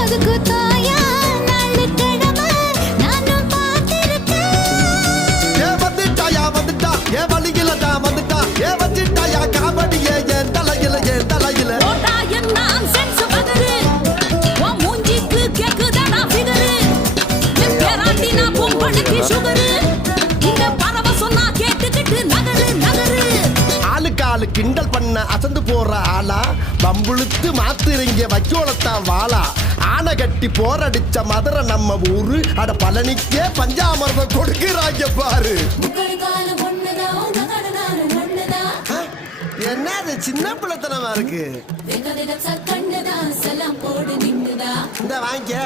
அதுக்கு தாயா நாலு கிழமை நானும் பார்த்திருக்கேன். ஏ வந்துட்டாயா வந்துட்டா ஏ வழியில தான் வந்துட்டா ஏ வச்சிட்டாயா காவடியே என் தலையில என் தலையில போட்டா என்ன சென்ஸ் பகரு உன் மூஞ்சிக்கு கேக்குதானா ஃபிகரு என் பேராண்டி நான் பொம்பளைக்கு சுகரு இந்த பறவை சொன்னா கேட்டுக்கிட்டு நகரு நகரு ஆளுக்கு ஆளு கிண்டல் பண்ண அசந்து போற ஆளா பம்புழுத்து மாத்திருங்க வைக்கோலத்தான் வாளா ஆனை கட்டி போரடிச்ச மதுரை நம்ம ஊரு அட பழனிக்கே பஞ்சாமிர்தம் கொடுக்கிறாங்க பாரு. என்ன அது சின்ன பிள்ளைத்தனமா இருக்கு. இந்த வாங்கிக்க